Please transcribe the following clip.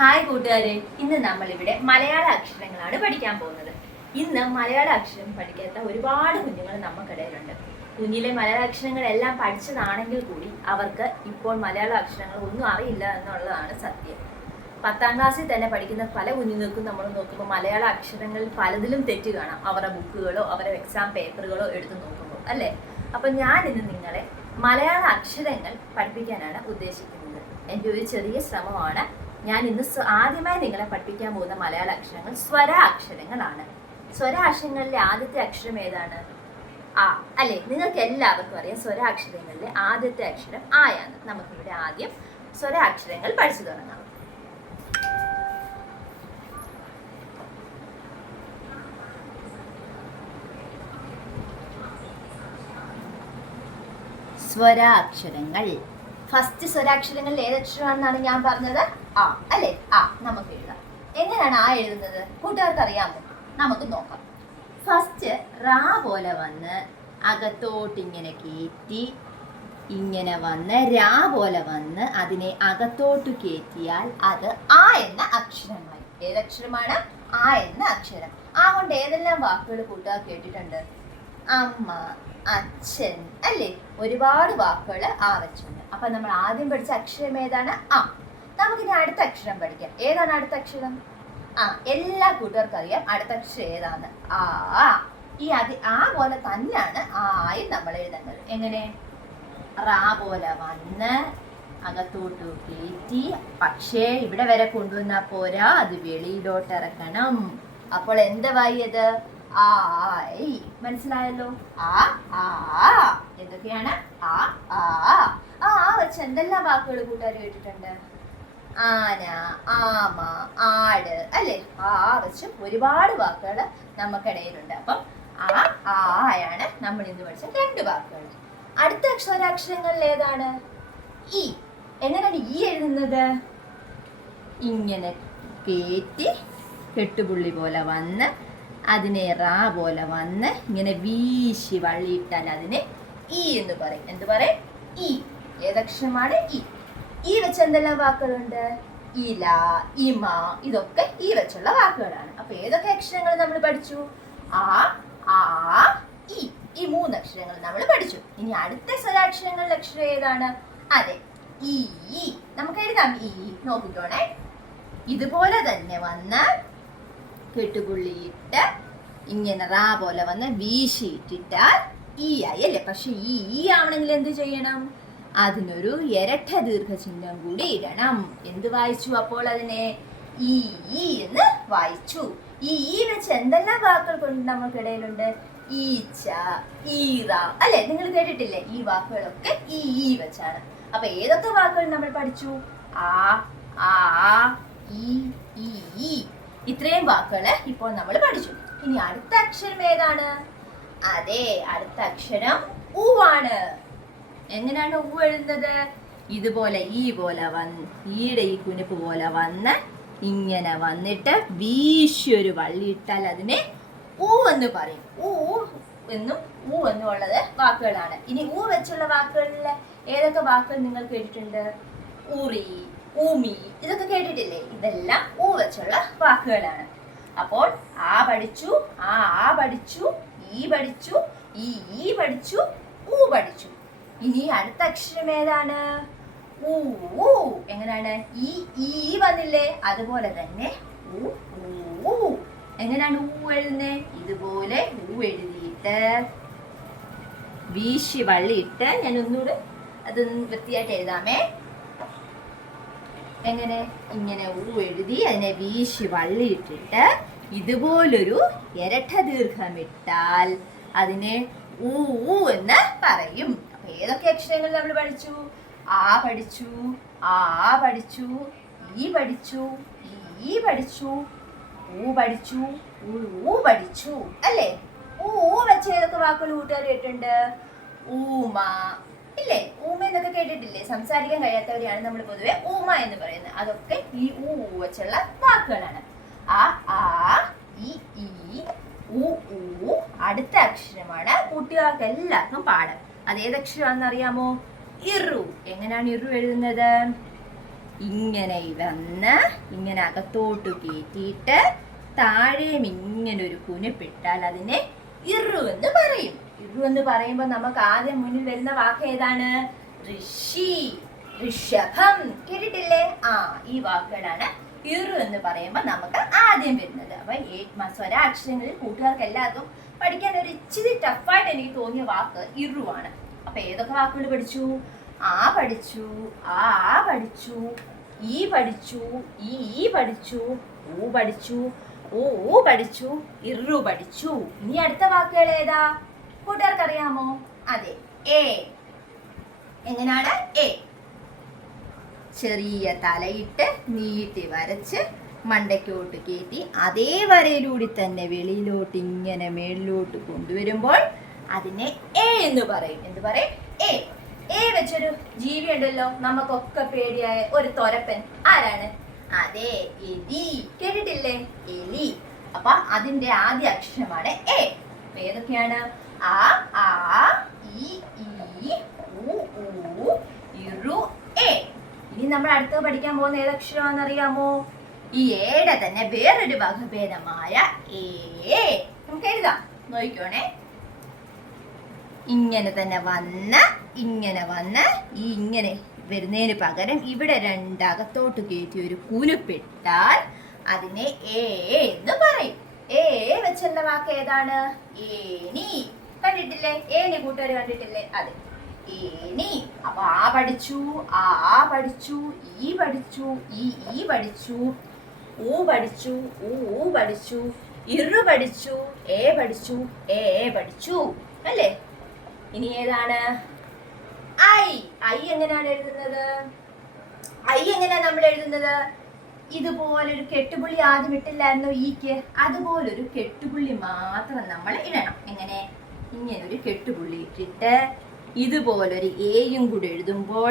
Hi കൂട്ടുകാരെ, ഇന്ന് നമ്മളിവിടെ മലയാള അക്ഷരങ്ങളാണ് പഠിക്കാൻ പോകുന്നത്. ഇന്ന് മലയാള അക്ഷരം പഠിക്കാത്ത ഒരുപാട് കുഞ്ഞുങ്ങൾ നമുക്കിടയിലുണ്ട്. കുഞ്ഞിലെ മലയാള അക്ഷരങ്ങളെല്ലാം പഠിച്ചതാണെങ്കിൽ കൂടി അവർക്ക് ഇപ്പോൾ മലയാള അക്ഷരങ്ങൾ ഒന്നും അറിയില്ല എന്നുള്ളതാണ് സത്യം. 10ാം ക്ലാസ്സിൽ തന്നെ പഠിക്കുന്ന പല കുഞ്ഞുങ്ങൾക്കും നമ്മൾ നോക്കുമ്പോൾ മലയാള അക്ഷരങ്ങളിൽ പലതിലും തെറ്റ് കാണാം. അവരുടെ ബുക്കുകളോ അവരുടെ എക്സാം പേപ്പറുകളോ എടുത്ത് നോക്കുമ്പോൾ അല്ലേ. അപ്പം ഞാനിന്ന് നിങ്ങളെ മലയാള അക്ഷരങ്ങൾ പഠിപ്പിക്കാനാണ് ഉദ്ദേശിക്കുന്നത്. എൻ്റെ ഒരു ചെറിയ ശ്രമമാണ്. ഞാൻ ഇന്ന് ആദ്യമായി നിങ്ങളെ പഠിപ്പിക്കാൻ പോകുന്ന മലയാള അക്ഷരങ്ങൾ സ്വര അക്ഷരങ്ങളാണ്. സ്വര അക്ഷരങ്ങളിലെ ആദ്യത്തെ അക്ഷരം ഏതാണ്? ആ അല്ലേ. നിങ്ങൾക്ക് എല്ലാവർക്കും അറിയാം സ്വര അക്ഷരങ്ങളിലെ ആദ്യത്തെ അക്ഷരം ആയാണ്. നമുക്കിവിടെ ആദ്യം സ്വര അക്ഷരങ്ങൾ പഠിച്ചു തുടങ്ങാം. സ്വരാക്ഷരങ്ങൾ. ഫസ്റ്റ് സ്വരാക്ഷരങ്ങളിൽ ഏതക്ഷരമാണെന്നാണ് ഞാൻ പറഞ്ഞത്? ആ അല്ലേ. ആ നമുക്ക് എഴുതാം. എങ്ങനെയാണ് ആ എഴുതുന്നത് കൂട്ടുകാർക്ക് അറിയാമോ? നമുക്ക് നോക്കാം. ഫസ്റ്റ് റാ പോലെ വന്ന് അകത്തോട്ടിങ്ങനെ കയറ്റി ഇങ്ങനെ വന്ന് രാ പോലെ വന്ന് അതിനെ അകത്തോട്ട് കയറ്റിയാൽ അത് ആ എന്ന അക്ഷരമായി. ഏതക്ഷരമാണ്? ആ എന്ന അക്ഷരം. ആ കൊണ്ട് ഏതെല്ലാം വാക്കുകൾ കൂട്ടുകാർ കേട്ടിട്ടുണ്ട്? അമ്മ, അച്ഛൻ അല്ലേ. ഒരുപാട് വാക്കുകൾ ആ വെച്ചുണ്ട്. അപ്പൊ നമ്മൾ ആദ്യം പഠിച്ച അക്ഷരം ഏതാണ്? ആ. നമുക്കിനി അടുത്ത അക്ഷരം പഠിക്കാം. ഏതാണ് അടുത്ത അക്ഷരം? ആ, എല്ലാ കൂട്ടുകാർക്കും അറിയാം അടുത്ത അക്ഷരം ഏതാണ്. ആ. ഈ ആ പോലെ തന്നെയാണ് ആയി നമ്മൾ എഴുതേണ്ടത്. എങ്ങനെ? റാ പോലെ വന്ന് അകത്തോട്ട് കയറ്റി, പക്ഷേ ഇവിടെ വരെ കൊണ്ടുവന്നാൽ പോരാ, അത് വെളിയിലോട്ട് ഇറക്കണം. അപ്പോൾ എന്തായത്? ആയി. മനസ്സിലായല്ലോ? എന്തൊക്കെയാണ്? ആ വെച്ച് എന്തെല്ലാം വാക്കുകൾ കൂട്ടുകാർ കേട്ടിട്ടുണ്ട്? ആന, ആമ, ആട് അല്ലേ. ആ വെച്ച് ഒരുപാട് വാക്കുകൾ നമുക്കിടയിലുണ്ട്. അപ്പം ആയാണ് നമ്മൾ ഇന്ന് പഠിച്ച 2 വാക്കുകൾ. അടുത്ത അക്ഷരാക്ഷരങ്ങളിൽ ഏതാണ്? ഈ. എങ്ങനെയാണ് ഈ എഴുതുന്നത്? ഇങ്ങനെ കയറ്റി കെട്ടുപുള്ളി പോലെ വന്ന് അതിനെ റാ പോലെ വന്ന് ഇങ്ങനെ വീശി വള്ളിയിട്ടാൽ അതിനെ ഈ എന്ന് പറയും. എന്ത് പറയും? ഈ. ഏതക്ഷരമാണ്? ഈ. ഈ വെച്ച് എന്തെല്ലാം വാക്കുകളുണ്ട്? ഇല, ഇമ, ഇതൊക്കെ ഈ വെച്ചുള്ള വാക്കുകളാണ്. അപ്പൊ ഏതൊക്കെ അക്ഷരങ്ങൾ നമ്മൾ പഠിച്ചു? ആ, ഈ. ഈ 3 അക്ഷരങ്ങൾ നമ്മൾ പഠിച്ചു. ഇനി അടുത്ത സ്വരാക്ഷരങ്ങളുടെ അക്ഷരം ഏതാണ്? അതെ, ഈ. നമുക്ക് എഴുതാം. ഈ നോക്കിക്കോണേ. ഇതുപോലെ തന്നെ വന്ന് കെട്ടുപുള്ളിയിട്ട് ഇങ്ങനെ റാ പോലെ വന്ന് വീശിയിട്ടിട്ടാൽ ഈ ആയി അല്ലേ. പക്ഷെ ഈ ആവണമെങ്കിൽ എന്ത് ചെയ്യണം? അതിനൊരു ഇരട്ട ദീർഘചിഹ്നം കൂടി ഇടണം. എന്ത് വായിച്ചു അപ്പോൾ അതിനെ? ഈ എന്ന് വായിച്ചു. ഈ വെച്ച് എന്തെല്ലാം വാക്കുകൾ കൊണ്ട് നമുക്കിടയിലുണ്ട്? ഈച്ച, ഈറ അല്ലെ. നിങ്ങൾ കേട്ടിട്ടില്ലേ? ഈ വാക്കുകളൊക്കെ ഈ വെച്ചാണ്. അപ്പൊ ഏതൊക്കെ വാക്കുകൾ നമ്മൾ പഠിച്ചു? ആ, ഈ. ഇത്രയും വാക്കുകൾ ഇപ്പോൾ നമ്മൾ പഠിച്ചു. ഇനി അടുത്ത അക്ഷരം ഏതാണ്? അതെ, അടുത്ത അക്ഷരം ഊ ആണ്. എങ്ങനെയാണ് ഊ എഴുതുന്നത്? ഇതുപോലെ ഈ പോലെ വന്ന് ഈടെ ഈ കുനിപ്പ് പോലെ വന്ന് ഇങ്ങനെ വന്നിട്ട് വീശിയൊരു വള്ളിയിട്ടാൽ അതിനെ ഊ എന്ന് പറയും. ഊ എന്നും ഊ എന്നും ഉള്ളത് വാക്കുകളാണ്. ഇനി ഊ വെച്ചുള്ള വാക്കുകളിൽ ഏതൊക്കെ വാക്കുകൾ നിങ്ങൾ കേട്ടിട്ടുണ്ട്? ഊറി, ഊമി, ഇതൊക്കെ കേട്ടിട്ടില്ലേ? ഇതെല്ലാം ഊ വെച്ചുള്ള വാക്കുകളാണ്. അപ്പോൾ ആ പഠിച്ചു, ആ പഠിച്ചു, ഈ പഠിച്ചു, ഈ പഠിച്ചു, ഊ പഠിച്ചു. ഇനി അടുത്ത അക്ഷരം ഏതാണ്? ഊ. എങ്ങനെയാണ്? ഈ വന്നില്ലേ? അതുപോലെ തന്നെ ഊ. എങ്ങനെയാണ് ഊ എഴുതുന്നേ? ഇതുപോലെ ഊ എഴുതിയിട്ട് വീശി വള്ളിയിട്ട്, ഞാൻ ഒന്നുകൂടെ അതൊന്ന് വൃത്തിയായിട്ട് എഴുതാമേ. എങ്ങനെ? ഇങ്ങനെ ഊ എഴുതി അതിനെ വീശി വള്ളിയിട്ടിട്ട് ഇതുപോലൊരു ഇരട്ട ദീർഘമിട്ടാൽ അതിനെ ഊ എന്ന് പറയും. അപ്പൊ ഏതൊക്കെ അക്ഷരങ്ങൾ നമ്മൾ പഠിച്ചു? ആ പഠിച്ചു, പഠിച്ചു, ഈ പഠിച്ചു, ഈ പഠിച്ചു, ഊ പഠിച്ചു, ഊ പഠിച്ചു അല്ലേ. ഊ വെച്ച് ഏതൊക്കെ വാക്കുകൾ കൂട്ടുകാർ കേട്ടിട്ടുണ്ട്? ഊമ ഇല്ലേ. ഊമ എന്നൊക്കെ കേട്ടിട്ടില്ലേ? സംസാരിക്കാൻ കഴിയാത്തവരെയാണ് നമ്മൾ പൊതുവെ ഊമ എന്ന് പറയുന്നത്. അതൊക്കെ ഈ ഊ വെച്ചുള്ള വാക്കുകളാണ്. ഈ ഊ. അടുത്ത അക്ഷരമാണ് കൂട്ടുകാർക്ക് എല്ലാവർക്കും പാഠം. അതേതക്ഷരമാണെന്ന് അറിയാമോ? ഇറു. എങ്ങനെയാണ് ഇറു എഴുതുന്നത്? ഇങ്ങനെ വന്ന് ഇങ്ങനെ അകത്തോട്ട് കയറ്റിയിട്ട് താഴെയും ഇങ്ങനെ ഒരു കുനിപ്പിട്ടാൽ അതിനെ ഇറു എന്ന് പറയും. ഇറു എന്ന് പറയുമ്പോൾ നമുക്ക് ആദ്യം മുന്നിൽ വരുന്ന വാക്ക് ഏതാണ്? ഋഷി, ഋഷഭം. കേട്ടിട്ടില്ലേ? ഈ വാക്കുകളാണ് ഇറു എന്ന് പറയുമ്പോൾ നമുക്ക് ആദ്യം വരുന്നത്. അപ്പൊ സ്വരാക്ഷരങ്ങളിൽ കൂട്ടുകാർക്ക് എല്ലാവർക്കും പഠിക്കാൻ ഒരു ഇച്ചിരി ടഫായിട്ട് എനിക്ക് തോന്നിയ വാക്ക് ഇറുവാണ്. അപ്പൊ ഏതൊക്കെ വാക്കുകൾ പഠിച്ചു? ആ പഠിച്ചു, ആ പഠിച്ചു, ഈ പഠിച്ചു, ഈ പഠിച്ചു, ഊ പഠിച്ചു, ഊ പഠിച്ചു, ഇറു പഠിച്ചു. ഇനി അടുത്ത വാക്കുകൾ ഏതാ? കൂട്ടുകാർക്ക് അറിയാമോ? അതെ, എ. എങ്ങനെയാണ്? എ. ചെറിയ തലയിട്ട് നീട്ടി വരച്ച് മണ്ടയ്ക്കോട്ട് കയറ്റി അതേ വരയിലൂടെ തന്നെ വെളിയിലോട്ട് ഇങ്ങനെ മേളിലോട്ട് കൊണ്ടുവരുമ്പോൾ അതിനെ എ എന്ന് പറയും. എന്ത് പറയും? എ. എ വെച്ചൊരു ജീവി ഉണ്ടല്ലോ, നമുക്കൊക്കെ പേടിയായ ഒരു തൊരപ്പൻ. ആരാണ്? അതെ, എലി. കേട്ടിട്ടില്ലേ? എലി. അപ്പൊ അതിന്റെ ആദ്യ അക്ഷരമാണ് എ. അപ്പൊ ഏതൊക്കെയാണ്? ആ, ഈ, ഊ, ഇറു, എ. ഇനി നമ്മൾ അടുത്ത് പഠിക്കാൻ പോകുന്ന ഏതക്ഷരമാണെന്ന് അറിയാമോ? ഈ എയുടെ തന്നെ വേറൊരു വകഭേദമായ എ. നമുക്ക് എഴുതാം, നോക്കിക്കോണേ. ഇങ്ങനെ തന്നെ വന്ന് ഈ ഇങ്ങനെ വരുന്നതിന് പകരം ഇവിടെ രണ്ടകത്തോട്ട് കയറ്റി ഒരു കുനുപ്പിട്ടാൽ അതിനെ എ എന്ന് പറയും. എ വെച്ചുള്ള വാക്ക് ഏതാണ്? ഏനി. കണ്ടിട്ടില്ലേ? ഏനി കൂട്ടുകാർ കണ്ടിട്ടില്ലേ? അതെ, ഏനി. അപ്പൊ ആ പഠിച്ചു, ആ പഠിച്ചു, ഈ പഠിച്ചു, ഈ പഠിച്ചു, ഊ പഠിച്ചു, ഊ പഠിച്ചു, ഇറു പഠിച്ചു, എ പഠിച്ചു, എ പഠിച്ചു അല്ലേ? ഇനി ഏതാണ്? ഐ. ഐ എങ്ങനെയാണ് എഴുതുന്നത്? ഐ എങ്ങനെയാണ് നമ്മൾ എഴുതുന്നത്? ഇതുപോലൊരു കെട്ടുപുള്ളി ആദ്യം ഇട്ടില്ലായിരുന്നു ഈക്ക്? അതുപോലൊരു കെട്ടുപുള്ളി മാത്രം നമ്മൾ ഇടണം. എങ്ങനെ? ഇങ്ങനെ ഒരു കെട്ടുപുള്ളി ഇട്ടിട്ട് ഇതുപോലൊരു എയും കൂടെ എഴുതുമ്പോൾ